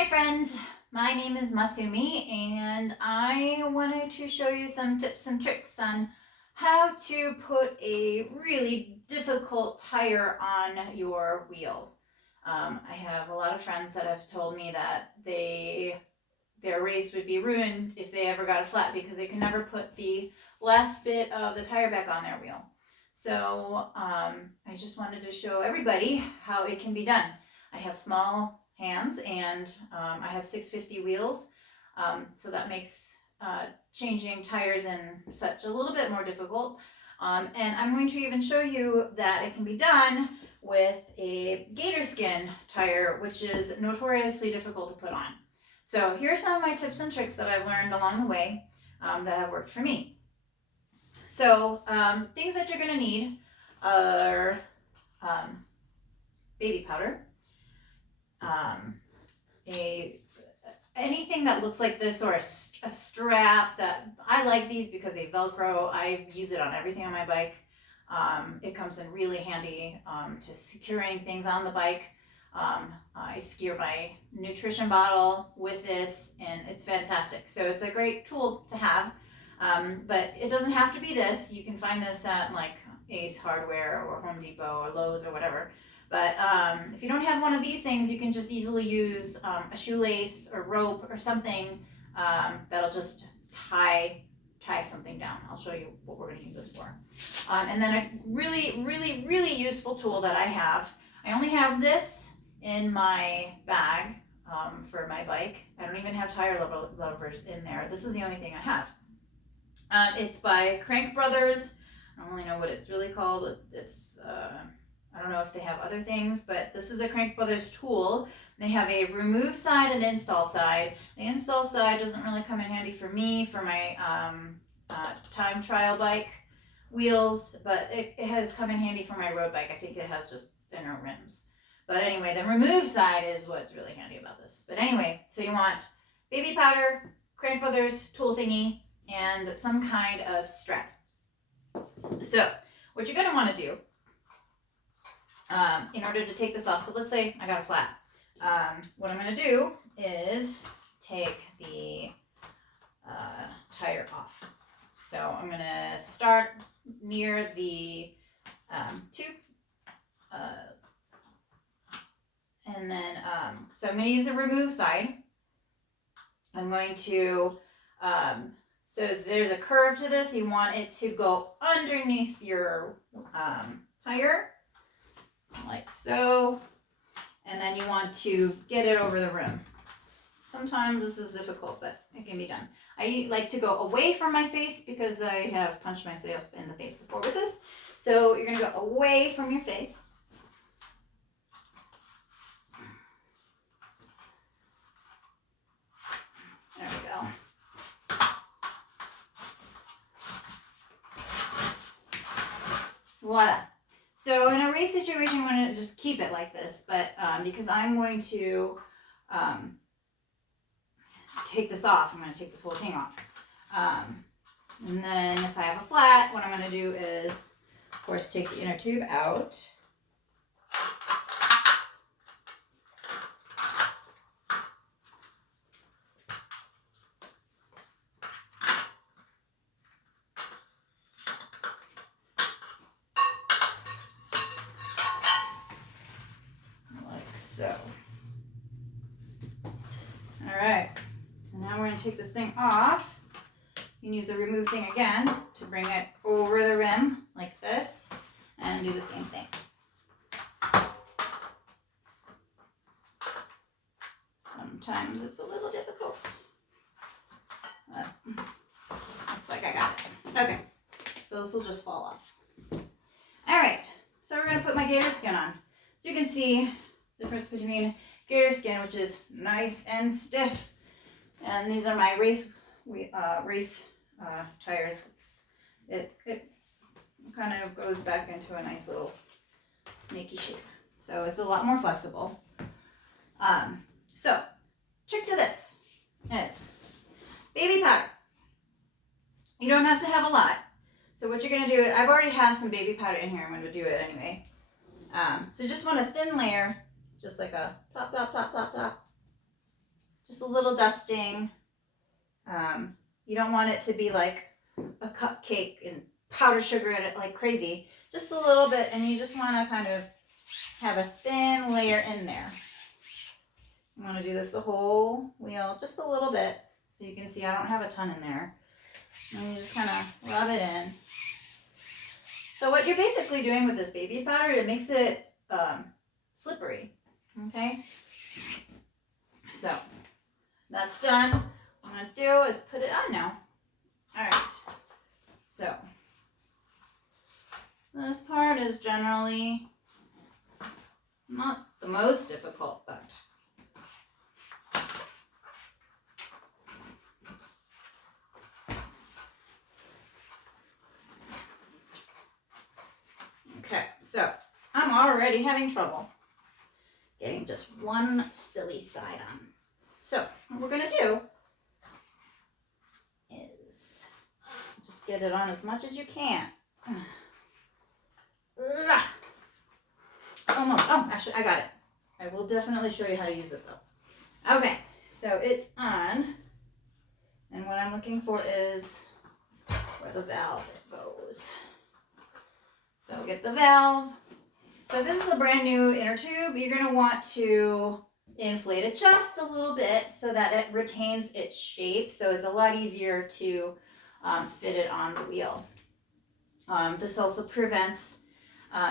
Hi friends, my name is Masumi and I wanted to show you some tips and tricks on how to put a really difficult tire on your wheel. I have a lot of friends that have told me that their race would be ruined if they ever got a flat because they can never put the last bit of the tire back on their wheel. So I just wanted to show everybody how it can be done. I have small hands and I have 650 wheels, so that makes changing tires and such a little bit more difficult. And I'm going to even show you that it can be done with a Gatorskin tire, which is notoriously difficult to put on. So here are some of my tips and tricks that I've learned along the way that have worked for me. So things that you're going to need are baby powder, anything that looks like this, or a strap. That I like these because they velcro. I use it on everything on my bike. It comes in really handy to securing things on the bike. I secure my nutrition bottle with this and it's fantastic. So it's a great tool to have, but it doesn't have to be this. You can find this at like Ace Hardware or Home Depot or Lowe's or whatever. But if you don't have one of these things, you can just easily use a shoelace or rope or something that'll just tie something down. I'll show you what we're going to use this for. And then a really useful tool that I have. I only have this in my bag for my bike. I don't even have tire levers in there. This is the only thing I have. It's by Crankbrothers. I don't really know what it's really called. It's I don't know if they have other things, but this is a Crankbrothers tool. They have a remove side and install side. The install side doesn't really come in handy for me for my time trial bike wheels, but it has come in handy for my road bike. I think it has just thinner rims. But anyway, the remove side is what's really handy about this. But anyway, so you want baby powder, Crankbrothers tool thingy, and some kind of strap. So what you're going to want to do in order to take this off, so let's say I got a flat. What I'm going to do is take the tire off. So I'm going to start near the tube. And then, so I'm going to use the remove side. I'm going to, so there's a curve to this. You want it to go underneath your tire, like so. And then you want to get it over the rim. Sometimes this is difficult, but it can be done. I like to go away from my face because I have punched myself in the face before with this. So you're going to go away from your face. There we go. Voila. So in a race situation, I'm going to just keep it like this, but because I'm going to take this off, I'm going to take this whole thing off. And then if I have a flat, what I'm going to do is, of course, take the inner tube out. So, all right, and now we're going to take this thing off. You can use the remove thing again to bring it over the rim like this and do the same thing. Sometimes it's a little difficult. Looks like I got it. Okay, so this will just fall off. All right, so we're going to put my Gatorskin on. So you can see the difference between Gatorskin, which is nice and stiff, and these are my race tires. It kind of goes back into a nice little snaky shape, so it's a lot more flexible. So trick to this is baby powder. You don't have to have a lot. So what you're going to do, I've already have some baby powder in here. I'm going to do it anyway. So just want a thin layer, just like a plop, plop, plop, plop, plop. just a little dusting. You don't want it to be like a cupcake and powdered sugar in it like crazy. Just a little bit, and you just want to kind of have a thin layer in there. I'm going to do this the whole wheel, just a little bit, so you can see I don't have a ton in there. And you just kind of rub it in. So what you're basically doing with this baby powder, it makes it slippery, okay? So that's done. What I'm going to do is put it on now. All right, so this part is generally not the most difficult, but okay, so I'm already having trouble getting just one silly side on. So what we're gonna do is just get it on as much as you can. Almost. Oh, actually, I got it. I will definitely show you how to use this though. Okay, so it's on, and what I'm looking for is where the valve goes. So get the valve. So if this is a brand new inner tube, you're going to want to inflate it just a little bit so that it retains its shape. So it's a lot easier to fit it on the wheel. This also prevents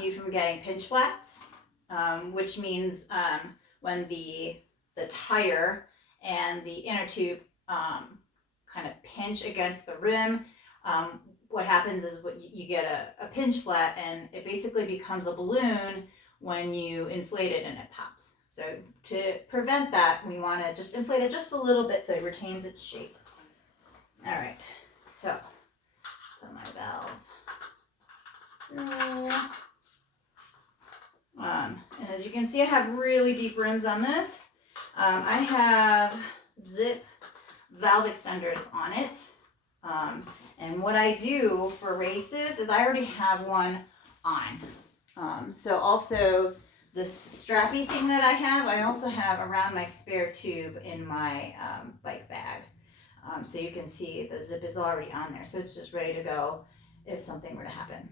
you from getting pinch flats, which means when the tire and the inner tube kind of pinch against the rim, what happens is you get a pinch flat, and it basically becomes a balloon when you inflate it and it pops. So to prevent that, we want to just inflate it just a little bit so it retains its shape. All right, so put my valve through. And as you can see, I have really deep rims on this. I have zip valve extenders on it. And what I do for races is I already have one on. So also this strappy thing that I have, I also have around my spare tube in my bike bag. So you can see the zip is already on there. So it's just ready to go if something were to happen.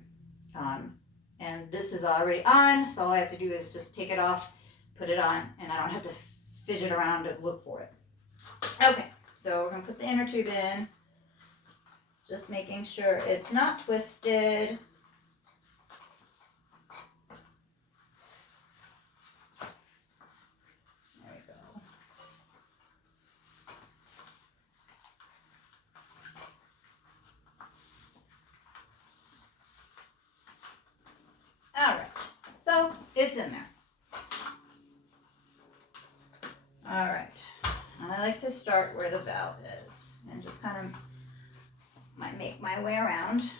And this is already on, so all I have to do is just take it off, put it on, and I don't have to fidget around to look for it. Okay, so we're going to put the inner tube in, just making sure it's not twisted. There we go. All right, so it's in there. All right, I like to start where the valve is and just kind of make my way around.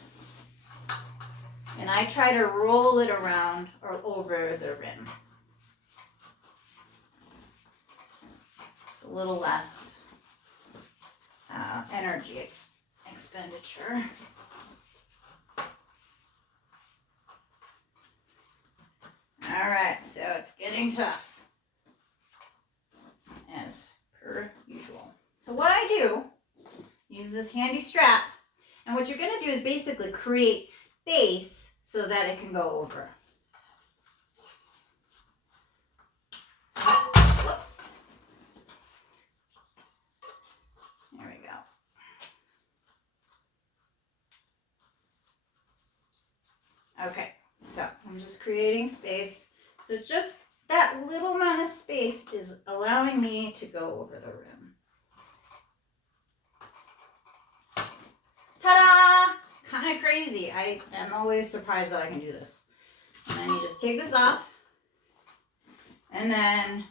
And I try to roll it around or over the rim. It's a little less energy expenditure. All right, so it's getting tough, as per usual. So what I do, use this handy strap, and what you're going to do is basically create space so that it can go over. Whoops. There we go. Okay, so I'm just creating space. So just that little amount of space is allowing me to go over the rim. Ta-da! Kind of crazy. I am always surprised that I can do this. And then you just take this off. And then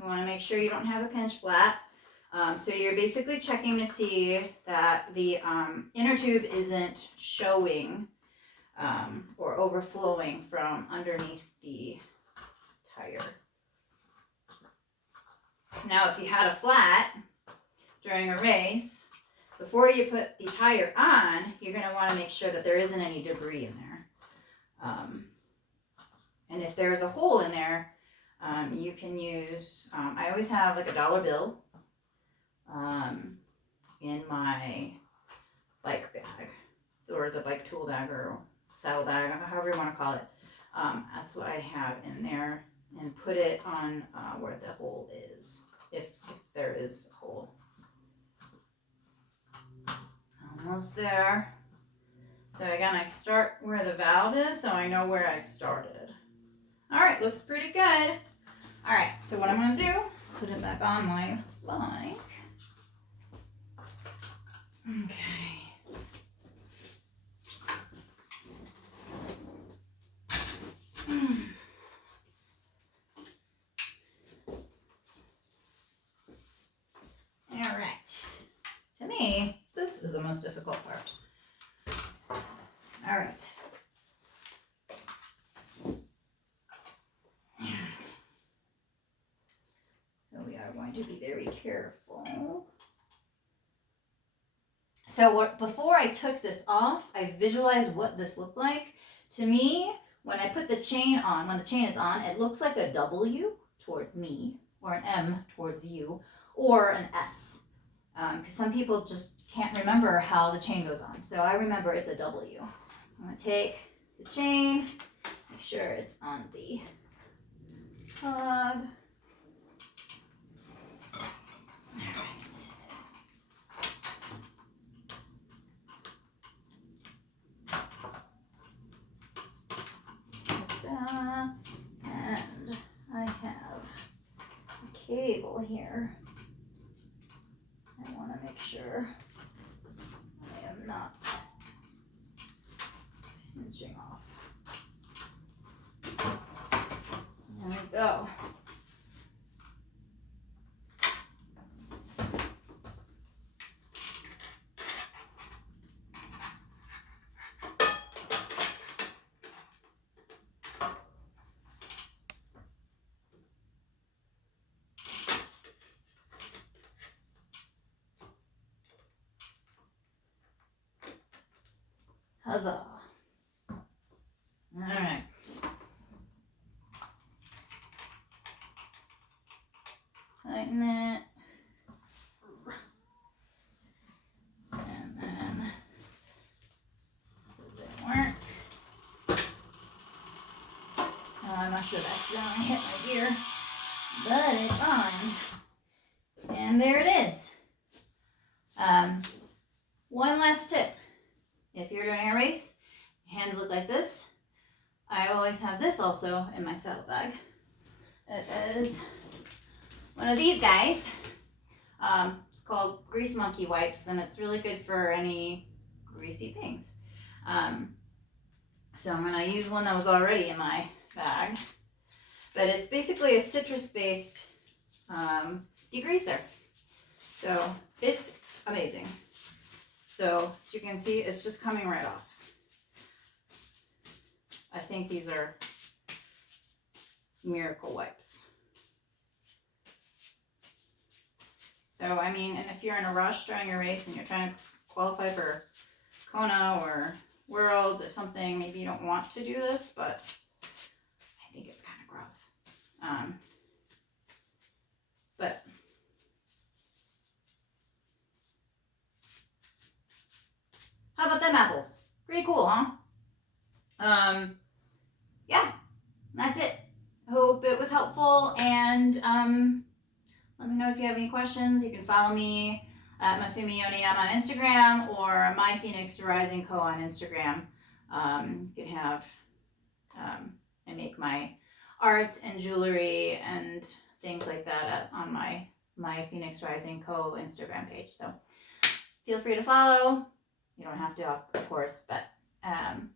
you want to make sure you don't have a pinch flat. So you're basically checking to see that the inner tube isn't showing or overflowing from underneath the tire. Now, if you had a flat during a race, before you put the tire on, you're going to want to make sure that there isn't any debris in there. And if there's a hole in there, you can use, I always have like a $1 bill in my bike bag, or the bike tool bag, or saddle bag, however you want to call it. That's what I have in there, and put it on where the hole is, if there is a hole. Almost there. So again, I start where the valve is, so I know where I started. All right, looks pretty good. All right, so what I'm gonna do is put it back on my bike. Okay. All right. To me, this is the most difficult part. All right. So we are going to be very careful. So before I took this off, I visualized what this looked like. To me, when I put the chain on, when the chain is on, it looks like a W towards me, or an M towards you, or an S. Because some people just can't remember how the chain goes on. So I remember it's a W. I'm going to take the chain, make sure it's on the plug. And I have a cable here. I want to make sure I am not pinching off. There we go. Huzzah. All right. Tighten it. And then, does it work? Oh, I must have accidentally hit my gear, but it's on. And there it is. One last tip. If you're doing a race, your hands look like this. I always have this also in my saddle bag. It is one of these guys. It's called Grease Monkey Wipes, and it's really good for any greasy things. So I'm gonna use one that was already in my bag, but it's basically a citrus-based degreaser. So it's amazing. So as you can see, it's just coming right off. I think these are miracle wipes. So, I mean, and if you're in a rush during your race and you're trying to qualify for Kona or Worlds or something, maybe you don't want to do this, but I think it's kind of gross. But how about them apples? Pretty cool, huh? Yeah, that's it. Hope it was helpful, and let me know if you have any questions. You can follow me at Masumi Yoniyama on Instagram, or My Phoenix Rising Co on Instagram. You can have, I make my art and jewelry and things like that on my Phoenix Rising Co Instagram page. So feel free to follow. You don't have to, of course, but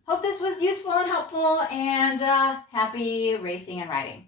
hope this was useful and helpful, and happy racing and riding.